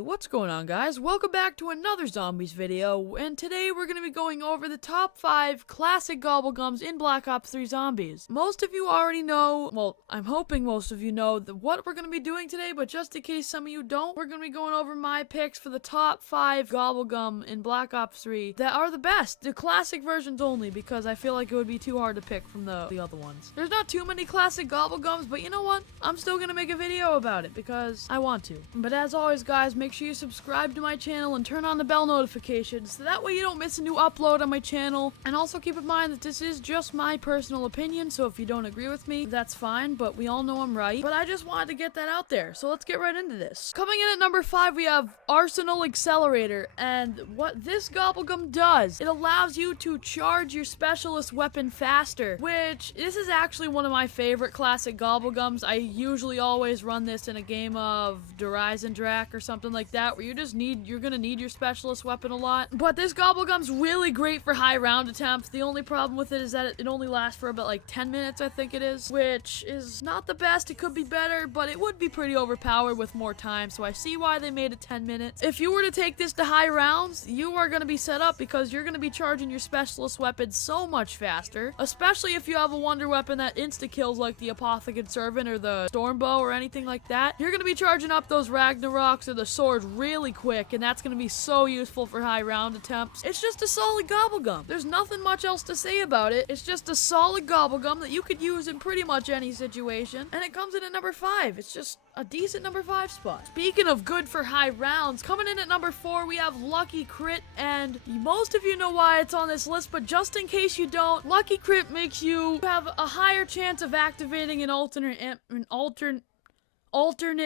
Hey, what's going on, guys? Welcome back to another zombies video, and today we're going to be going over the top 5 classic Gobblegums in Black Ops 3 Zombies. Most of you already know, well, I'm hoping most of you know what we're going to be doing today, but just in case some of you don't, we're going to be going over my picks for the top 5 Gobblegum in Black Ops 3 that are the best, the classic versions only, because I feel like it would be too hard to pick from the other ones. There's not too many classic Gobblegums, but you know what? I'm still going to make a video about it because I want to. But as always, guys, make sure you subscribe to my channel and turn on the bell notifications so that way you don't miss a new upload on my channel. And also keep in mind that this is just my personal opinion, so if you don't agree with me, that's fine, but we all know I'm right. But I just wanted to get that out there, so let's get right into this. Coming in at number 5, we have Arsenal Accelerator, and what this Gobblegum does, it allows you to charge your specialist weapon faster, which this is actually one of my favorite classic Gobblegums. I usually always run this in a game of Horizon Drac or something like that, where you're gonna need your specialist weapon a lot. But this Gobblegum's really great for high round attempts. The only problem with it is that it only lasts for about like 10 minutes, I think it is, which is not the best. It could be better, but it would be pretty overpowered with more time, so I see why they made it 10 minutes. If you were to take this to high rounds, you are gonna be set up because you're gonna be charging your specialist weapon so much faster, especially if you have a wonder weapon that insta-kills like the Apothecary Servant or the Stormbow or anything like that. You're gonna be charging up those Ragnaroks or the swords really quick, and that's gonna be so useful for high round attempts. It's just a solid Gobblegum. There's nothing much else to say about it. It's just a solid Gobblegum that you could use in pretty much any situation, and it comes in at number 5. It's just a decent number 5 spot. Speaking of good for high rounds, coming in at number 4, we have Lucky Crit, and most of you know why it's on this list, but just in case you don't, Lucky Crit makes you have a higher chance of activating an alternate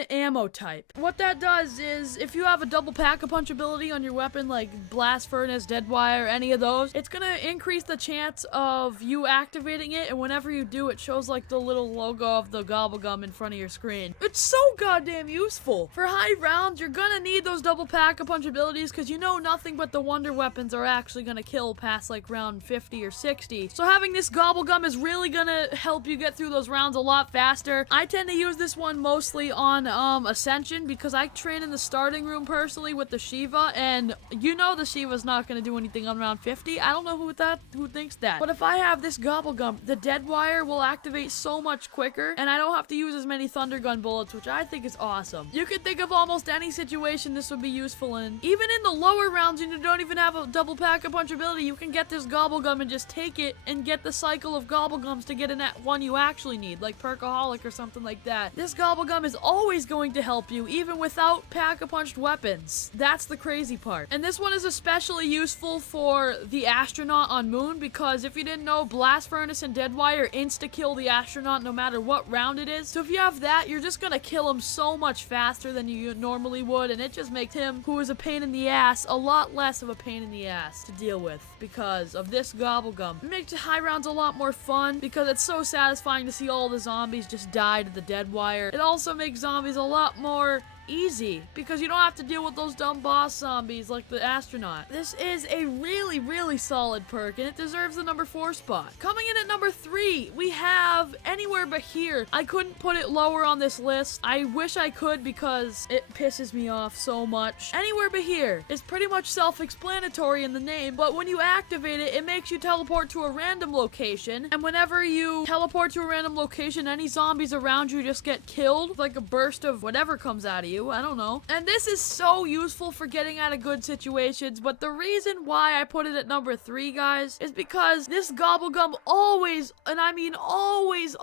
ammo type. What that does is, if you have a double pack-a-punch ability on your weapon, like Blast Furnace, Deadwire, any of those, it's gonna increase the chance of you activating it, and whenever you do, it shows like the little logo of the Gobblegum in front of your screen. It's so goddamn useful. For high rounds, you're gonna need those double pack-a-punch abilities, because you know nothing but the wonder weapons are actually gonna kill past like round 50 or 60. So having this Gobblegum is really gonna help you get through those rounds a lot faster. I tend to use this one mostly on Ascension because I train in the starting room personally with the Shiva, and you know the Shiva's not going to do anything on round 50. I don't know who thinks that. But if I have this Gobblegum, the Deadwire will activate so much quicker, and I don't have to use as many Thunder Gun bullets, which I think is awesome. You can think of almost any situation this would be useful in. Even in the lower rounds and you don't even have a double pack-a-punch ability, you can get this Gobblegum and just take it and get the cycle of Gobblegums to get in that one you actually need, like Perkaholic or something like that. This Gobblegum is always going to help you, even without pack-a-punched weapons. That's the crazy part. And this one is especially useful for the astronaut on Moon, because if you didn't know, Blast Furnace and Deadwire insta-kill the astronaut no matter what round it is. So if you have that, you're just gonna kill him so much faster than you normally would, and it just makes him, who is a pain in the ass, a lot less of a pain in the ass to deal with because of this Gobblegum. It makes high rounds a lot more fun because it's so satisfying to see all the zombies just die to the Deadwire. It also makes zombies a lot more easy because you don't have to deal with those dumb boss zombies like the astronaut. This is a really, really solid perk, and it deserves the number 4 spot. Coming in at number 3, we have Anywhere But Here. I couldn't put it lower on this list. I wish I could because it pisses me off so much. Anywhere But Here is pretty much self-explanatory in the name, but when you activate it, it makes you teleport to a random location, and whenever you teleport to a random location, any zombies around you just get killed, like a burst of whatever comes out of you. I don't know. And this is so useful for getting out of good situations, but the reason why I put it at number 3, guys, is because this Gobblegum always, and I mean always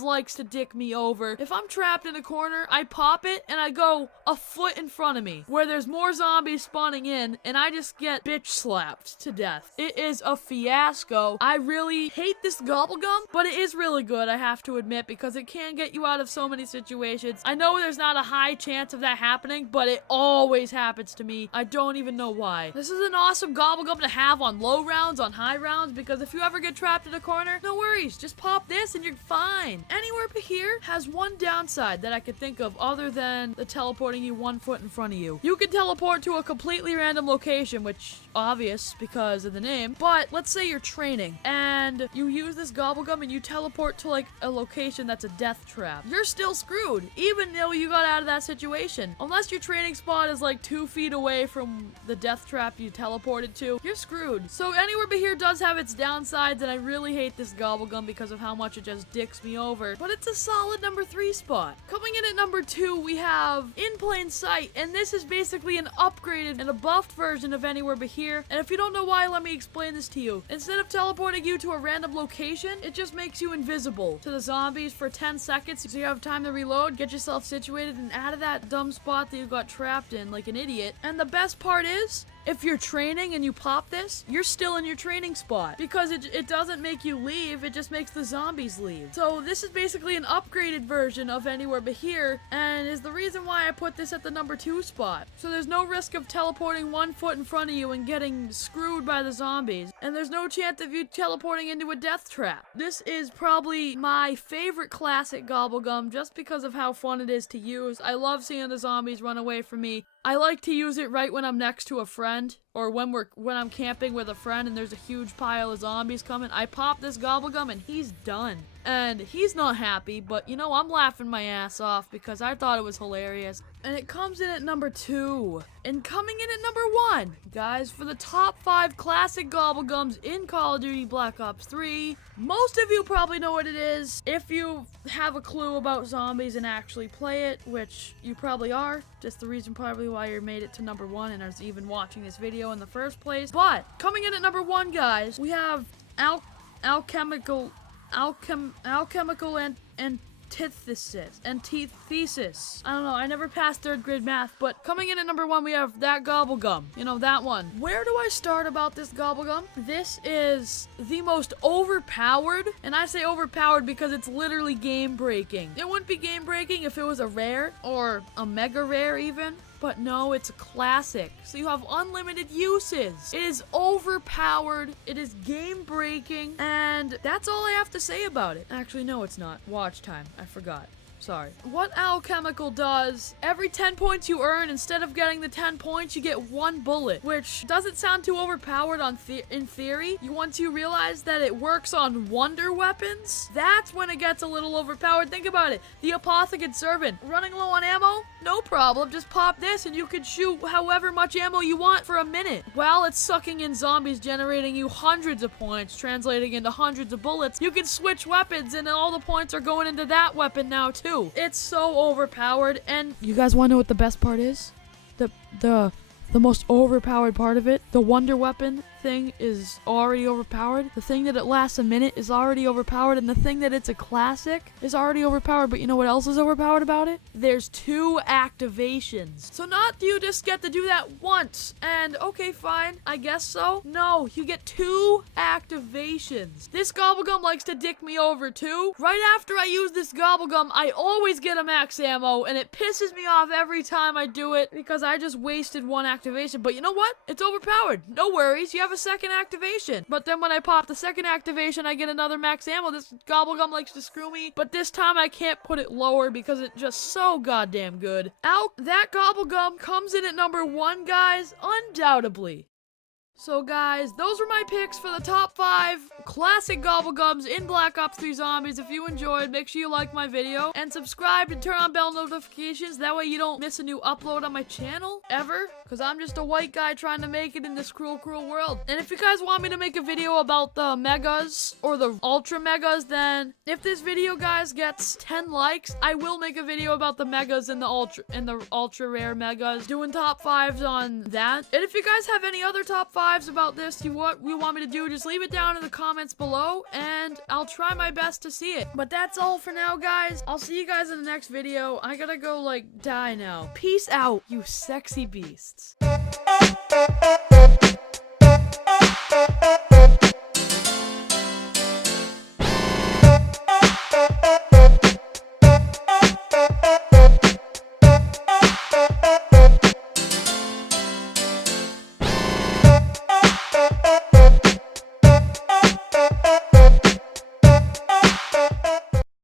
likes to dick me over. If I'm trapped in a corner, I pop it and I go a foot in front of me where there's more zombies spawning in, and I just get bitch slapped to death. It is a fiasco. I really hate this Gobblegum, but it is really good, I have to admit, because it can get you out of so many situations. I know there's not a high chance of that happening, but it always happens to me. I don't even know why. This is an awesome Gobblegum to have on low rounds, on high rounds, because if you ever get trapped in a corner, no worries, just pop this and you're fine. Anywhere But Here has one downside that I could think of other than the teleporting you 1 foot in front of you. You can teleport to a completely random location, which obvious because of the name, but let's say you're training and you use this Gobblegum and you teleport to like a location that's a death trap. You're still screwed, even though you got out of that situation. location. Unless your training spot is like 2 feet away from the death trap you teleported to, you're screwed. So Anywhere But Here does have its downsides, and I really hate this Gobblegum because of how much it just dicks me over. But it's a solid number 3 spot. Coming in at number 2, we have In Plain Sight, and this is basically an upgraded and a buffed version of Anywhere But Here. And if you don't know why, let me explain this to you. Instead of teleporting you to a random location, it just makes you invisible to the zombies for 10 seconds, so you have time to reload, get yourself situated, and out of that dumb spot that you got trapped in like an idiot. And the best part is, if you're training and you pop this, you're still in your training spot because it doesn't make you leave, it just makes the zombies leave. So this is basically an upgraded version of Anywhere But Here, and is the reason why I put this at the number 2 spot. So there's no risk of teleporting 1 foot in front of you and getting screwed by the zombies, and there's no chance of you teleporting into a death trap. This is probably my favorite classic Gobblegum just because of how fun it is to use. I love seeing the zombies run away from me. I like to use it right when I'm next to a friend, or when I'm camping with a friend and there's a huge pile of zombies coming. I pop this Gobblegum and he's done. And he's not happy, but you know, I'm laughing my ass off because I thought it was hilarious. And it comes in at number 2. And coming in at number 1, guys, for the top 5 classic Gobblegums in Call of Duty Black Ops 3. Most of you probably know what it is if you have a clue about zombies and actually play it, which you probably are. Just the reason probably why you made it to number 1 and are even watching this video in the first place. But coming in at number 1, guys, we have alchemical antithesis. I don't know, I never passed 3rd grade math, but coming in at number 1, we have that Gobblegum. You know, that one. Where do I start about this Gobblegum? This is the most overpowered, and I say overpowered because it's literally game-breaking. It wouldn't be game-breaking if it was a rare, or a mega rare even. But no, it's a classic. So you have unlimited uses. It is overpowered. It is game-breaking. And that's all I have to say about it. Actually, no, it's not. Watch time. I forgot. Sorry. What alchemical does, every 10 points you earn, instead of getting the 10 points, you get 1 bullet, which doesn't sound too overpowered in theory. Once you realize that it works on wonder weapons, that's when it gets a little overpowered. Think about it. The Apothecary Servant, running low on ammo? No problem. Just pop this and you can shoot however much ammo you want for a minute. While it's sucking in zombies, generating you hundreds of points, translating into hundreds of bullets. You can switch weapons and all the points are going into that weapon now too. It's so overpowered, and you guys want to know what the best part is? The most overpowered part of it, the wonder weapon thing is already overpowered. The thing that it lasts a minute is already overpowered, and the thing that it's a classic is already overpowered. But you know what else is overpowered about it? There's 2 activations. So not do you just get to do that once and okay, fine, I guess so. No, you get 2 activations. This Gobblegum likes to dick me over too. Right after I use this Gobblegum, I always get a max ammo, and it pisses me off every time I do it because I just wasted 1 activation. But you know what? It's overpowered. No worries. You have a 2nd activation. But then when I pop the 2nd activation, I get another max ammo. This Gobblegum likes to screw me, but this time I can't put it lower because it's just so goddamn good. That Gobblegum comes in at number 1, guys, undoubtedly. So guys, those were my picks for the top 5 classic Gobblegums in Black Ops 3 Zombies. If you enjoyed, make sure you like my video and subscribe and turn on bell notifications. That way you don't miss a new upload on my channel, ever. Because I'm just a white guy trying to make it in this cruel, cruel world. And if you guys want me to make a video about the megas or the ultra megas, then if this video, guys, gets 10 likes, I will make a video about the megas and the ultra rare megas, doing top 5s on that. And if you guys have any other top 5s about this you want me to do, just leave it down in the comments below and I'll try my best to see it. But that's all for now, guys. I'll see you guys in the next video. I gotta go like die now. Peace out, you sexy beasts.